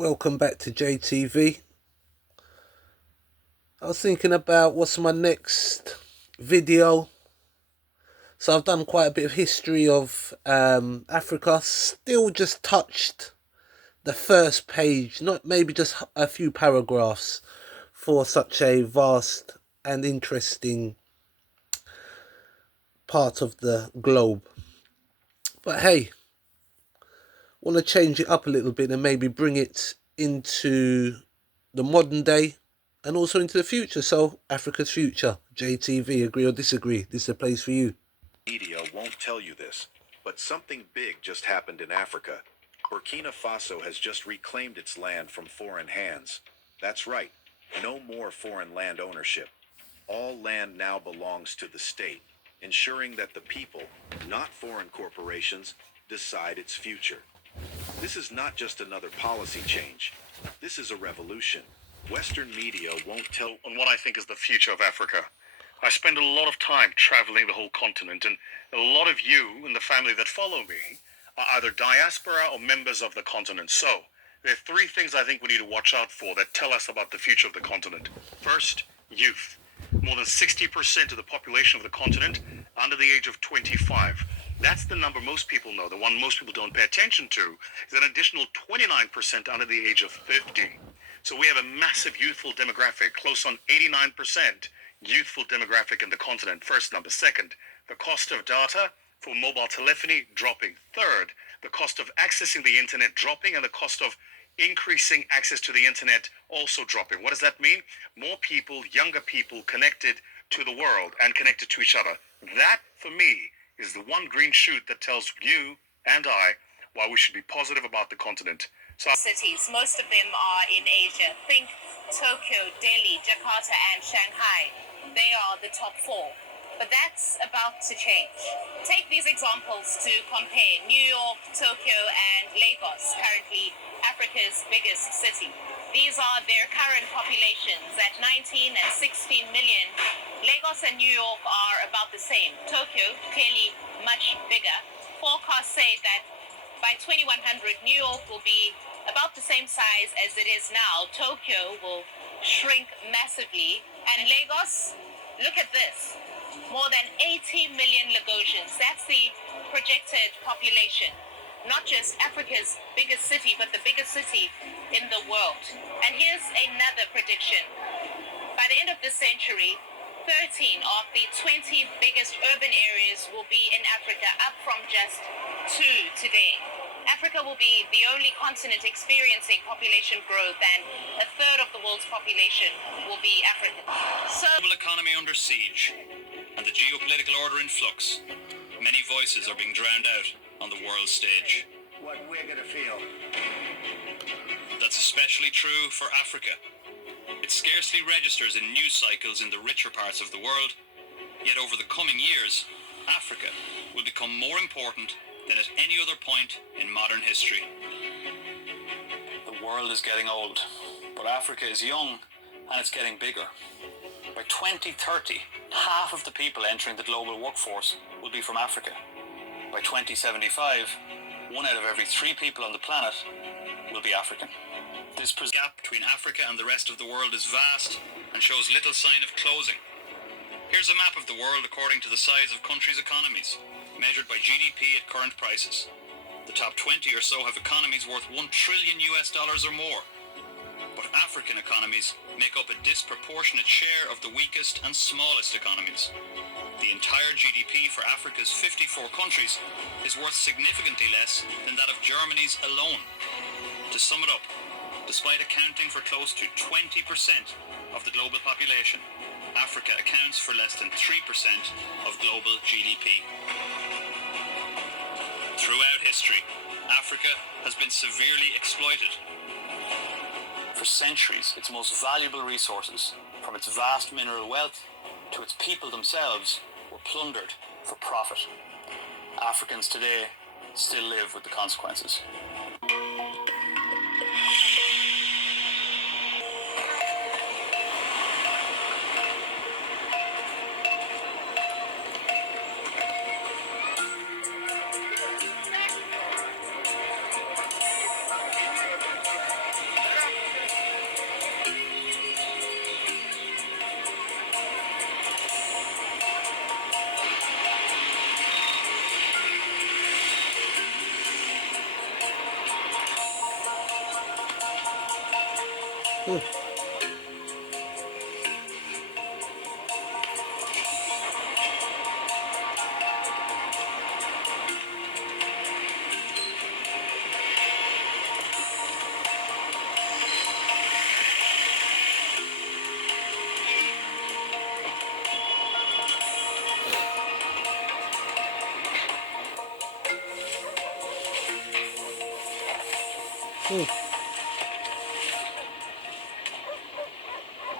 Welcome back to JTV. I was thinking about what's my next video. So I've done quite a bit of history of Africa. Still just touched the first page, not maybe just a few paragraphs for such a vast and interesting part of the globe. But hey, want to change it up a little bit and maybe bring it into the modern day and also into the future. So Africa's future, JTV, agree or disagree? This is a place for you. Media won't tell you this, but something big just happened in Africa. Burkina Faso has just reclaimed its land from foreign hands. That's right, no more foreign land ownership. All land now belongs to the state, ensuring that the people, not foreign corporations, decide its future. This is not just another policy change. This is a revolution. Western media won't tell on what I think is the future of Africa. I spend a lot of time traveling the whole continent, and a lot of you in the family that follow me are either diaspora or members of the continent. So, there are three things I think we need to watch out for that tell us about the future of the continent. First, youth. More than 60% of the population of the continent under the age of 25. That's the number most people know. The one most people don't pay attention to is an additional 29% under the age of 50. So we have a massive youthful demographic, close on 89% youthful demographic in the continent. First number. Second, the cost of data for mobile telephony dropping. Third, the cost of accessing the internet dropping, and the cost of increasing access to the internet also dropping. What does that mean? More people, younger people connected to the world and connected to each other. That, for me, is the one green shoot that tells you and I why we should be positive about the continent. Cities, most of them are in Asia. Think Tokyo, Delhi, Jakarta, and Shanghai. They are the top four. But that's about to change. Take these examples to compare. New York, Tokyo, and Lagos, currently Africa's biggest city. These are their current populations at 19 and 16 million. Lagos and New York are about the same. Tokyo, clearly much bigger. Forecasts say that by 2100, New York will be about the same size as it is now. Tokyo will shrink massively. And Lagos, look at this. More than 80 million Lagosians. That's the projected population. Not just Africa's biggest city, but the biggest city in the world. And here's another prediction. By the end of this century, 13 of the 20 biggest urban areas will be in Africa, up from just 2 today. Africa will be the only continent experiencing population growth, and a third of the world's population will be African. So, global economy under siege, and the geopolitical order in flux. Many voices are being drowned out on the world stage. What we're gonna feel. That's especially true for Africa. It scarcely registers in news cycles in the richer parts of the world, yet over the coming years, Africa will become more important than at any other point in modern history. The world is getting old, but Africa is young and it's getting bigger. By 2030, half of the people entering the global workforce will be from Africa. By 2075, 1 out of every 3 people on the planet will be African. This gap between Africa and the rest of the world is vast and shows little sign of closing. Here's a map of the world according to the size of countries' economies, measured by GDP at current prices. The top 20 or so have economies worth $1 trillion or more. But African economies make up a disproportionate share of the weakest and smallest economies. The entire GDP for Africa's 54 countries is worth significantly less than that of Germany's alone. To sum it up, despite accounting for close to 20% of the global population, Africa accounts for less than 3% of global GDP. Throughout history, Africa has been severely exploited. For centuries, its most valuable resources, from its vast mineral wealth to its people themselves, were plundered for profit. Africans today still live with the consequences.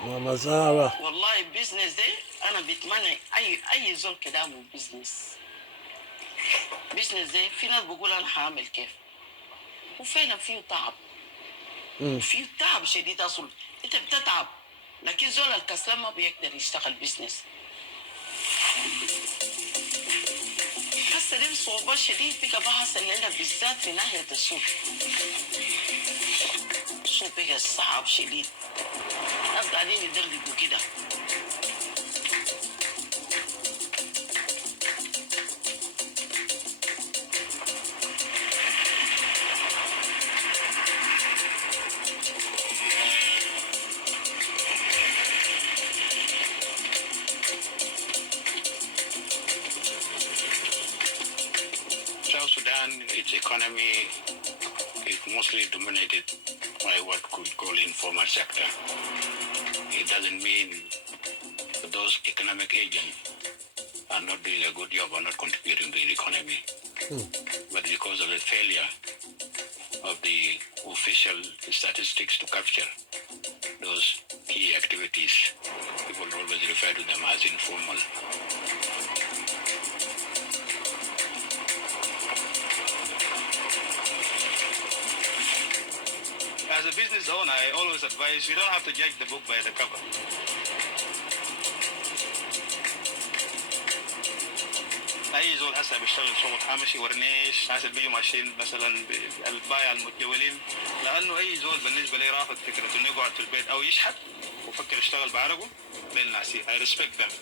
Mama Zara. والله البيزنس ده انا بتمنى اي زول كده يعمل بيزنس. بيزنس ده في ناس بقول انا هعمل كيف، وفعلا فيه تعب. فيه تعب شديد اصلا، انت بتتعب، لكن زول الكسلان ما بيقدر يشتغل بيزنس. حاسه دي صعوبة شديد بقى بحصل لنا بالذات في ناحية السوق. السوق بقى صعب شديد، ناس قاعدين يدردقوا كده. South Sudan, its economy is mostly dominated by what could call informal sector. It doesn't mean that those economic agents are not doing a good job or not contributing to the economy. But because of the failure of the official statistics to capture those key activities, people always refer to them as informal. As a business owner, I always advise you don't have to judge the book by the cover. اي زول هسه بيشتغل شغل حامشي ورنيش، ناس اللي بيجوا ماشيين مثلا البايع المتجولين، لانه اي زول بالنسبه لي رافض فكره انه يقعد في البيت او يشحت وفكر يشتغل بعرقه بين ناسي. I respect them.